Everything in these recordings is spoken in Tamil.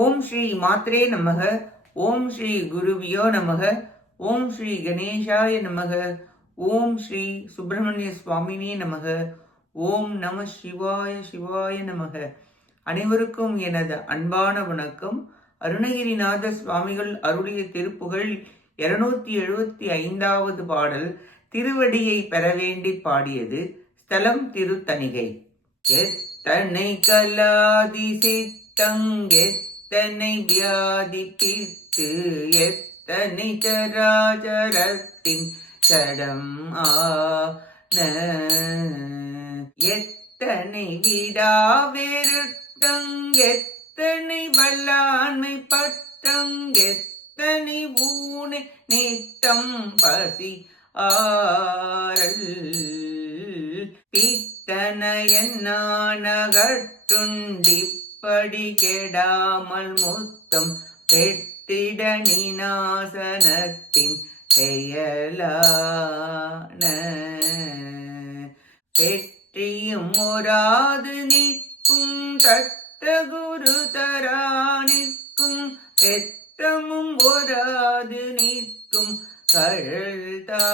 ஓம் ஸ்ரீ மாத்ரே நமக. ஓம் ஸ்ரீ குருவியோ நமக. ஓம் ஸ்ரீ கணேசாய நமக. ஓம் ஸ்ரீ சுப்பிரமணிய சுவாமினே நமக. ஓம் நம சிவாய சிவாய நமக. அனைவருக்கும் எனது அன்பான வணக்கம். அருணகிரிநாத சுவாமிகள் அருளிய திருப்புகழ் 275வது பாடல். திருவடியை பெற வேண்டி பாடியது. ஸ்தலம் திருத்தணிகை. எத்தனை கலாதிசித்தங்கெத்தனை வியாதி பித்து எத்தனை சராச்சரத்தின் சடம் ஆன எத்தனை விடாவெருட்டங்கெத்தனை வல்லாண்மை பட்டங்கெத்தனை ஊனை நேத்தம் பசி ஆரல் பித்தனையன்னானகற்றுண்டிப்படி கெடாமல் முத்தம் பெட்டிட நிநாசனத்தின் செயலான பெற்றியும் ஒராது நிற்கும் தட்ட குரு தரானிற்கும் பெற்றமும் ஒராது நிற்கும் கழல்தா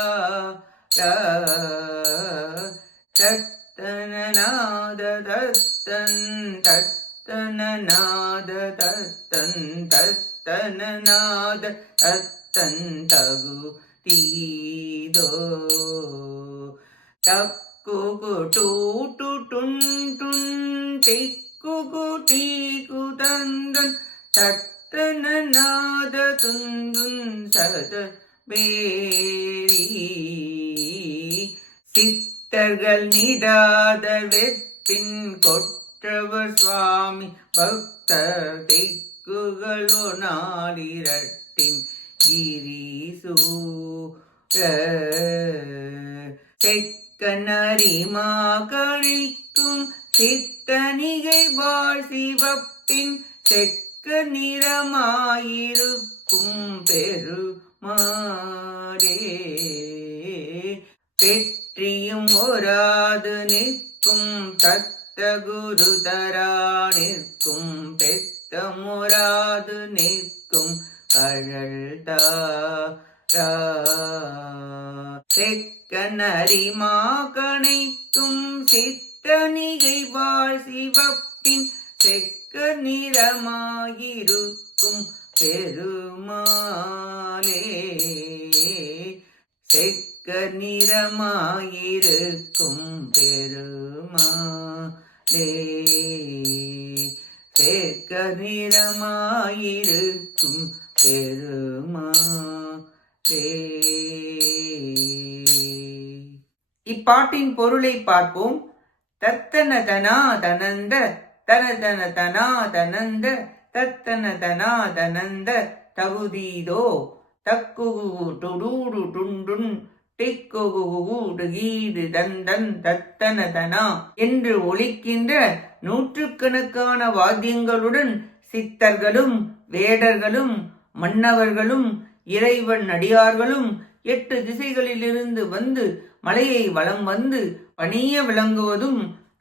தத்தனநாத தத்தன் தத்தனநாத தத்தன் தத்தனநாத தத்தன் தகு தீதோ தக்குகு டூட்டு டுன் டுன் திக்குகு டீகு தந்தன் தத்தனநாத துந்துன் சத பேரி சித்தர்கள் நிடாத வெப்பின் கொற்றவர் சுவாமி பக்தர் திக்குகளோ நாளிரட்டின் கிரீசூர செக்கனரிமா கழிக்கும் சித்தனிகை வாழ் சிவப்பின் செக்க நிறமாயிருக்கும் பெருமாறே பெற்றியும் ஒராது நிற்கும் தத்த குரு தரா நிற்கும் பெத்தமுராது நிற்கும் கழல்தா செக்கனரிமா கணைக்கும் சித்தனிகை வாழ் சிவப்பின் செக்க நிறமாயிருக்கும் பெருமாளே செக்க நிறமாயிருக்கும் பெருமாளே செக்க நிறமாயிருக்கும் பெருமாளே. இப்பாட்டின் பொருளை பார்ப்போம். தத்தன தனா தனந்த தனதன தனா தனந்த தத்தன தனா தனந்த தகுதீதோ தக்குகு டுடூடு டுண்டுன் டிக்குகுடு தந்தன் தத்தன தனா என்று ஒலிக்கின்ற நூற்றுக்கணக்கான வாத்தியங்களுடன் சித்தர்களும் வேடர்களும் மன்னவர்களும் இறைவன் அடியார்களும் 8 திசைகளிலிருந்து வந்து மலையை வலம் வந்து பணிய விளங்குவதும்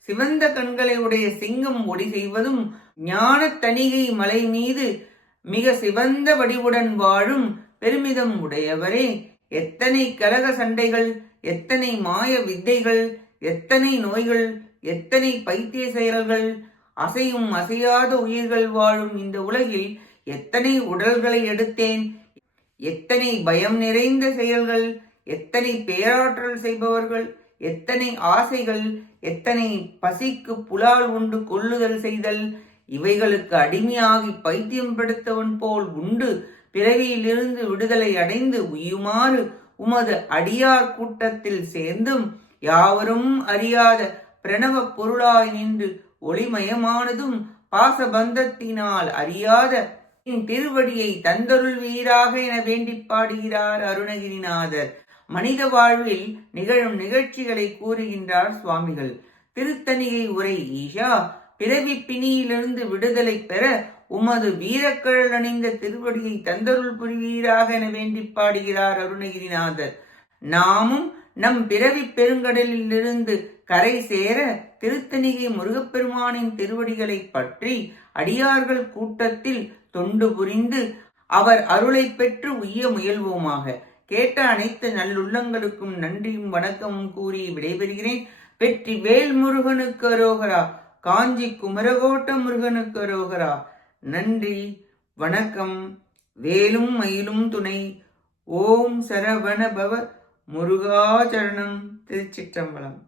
சிவந்த கண்களை உடைய சிங்கம் ஒடி செய்வதும் ஞான தணிகை மலை மீது மிக சிவந்த வடிவுடன் வாழும் பெருமிதம் உடையவரே. எத்தனை கலக சண்டைகள், எத்தனை மாய வித்தைகள், எத்தனை நோய்கள், எத்தனை பைத்திய செயல்கள், அசையும் அசையாத உயிர்கள் வாழும் இந்த உலகில் எத்தனை உடல்களை எடுத்தேன், எத்தனை பயம் நிறைந்த செயல்கள், எத்தனை பேராற்றல் செய்பவர்கள், எத்தனை ஆசைகள், எத்தனை பசிக்கு புலால் உண்டு கொள்ளுதல் செய்தல், இவைகளுக்கு அடிமையாகி பைத்தியம் படுத்தவன் போல் உண்டு பிறவியிலிருந்து விடுதலை அடைந்து உயுமாறு உமது அடியார் கூட்டத்தில் சேர்ந்தும் யாவரும் அறியாத பிரணவ பொருளாய் நின்று ஒளிமயமானதும் பாசபந்தத்தினால் அறியாத திருவடியை தந்தருள்வீராக என வேண்டி பாடுகிறார் அருணகிரிநாதர். மனித வாழ்வில் நிகழும் நிகழ்ச்சிகளை கூறுகின்றார் சுவாமிகள். திருத்தணிகை உரை ஈஷா, பிறவி பிணியிலிருந்து விடுதலை பெற உமது வீரக்கழல் அணிந்த திருவடியை தந்தருள் புரிவீராக என வேண்டி பாடுகிறார் அருணகிரிநாதர். நாமும் நம் பிறவி பெருங்கடலில் இருந்து கரை சேர திருத்தணிகை முருகப்பெருமானின் திருவடிகளை பற்றி அடியார்கள் கூட்டத்தில் தொண்டு புரிந்து அவர் அருளை பெற்று உய்ய முயல்வோமாக. கேட்ட அனைத்து நல்லுள்ளங்களுக்கும் நன்றியும் வணக்கமும் கூறி விடைபெறுகிறேன். வெற்றி வேல் முருகனுக்கு அரோகரா. காஞ்சி குமரகோட்ட முருகனுக்கு அரோகரா. நன்றி, வணக்கம். வேலும் மயிலும் துணை. ஓம் சரவண பவ முருகாச்சரணம். திருச்சிற்றம்பலம்.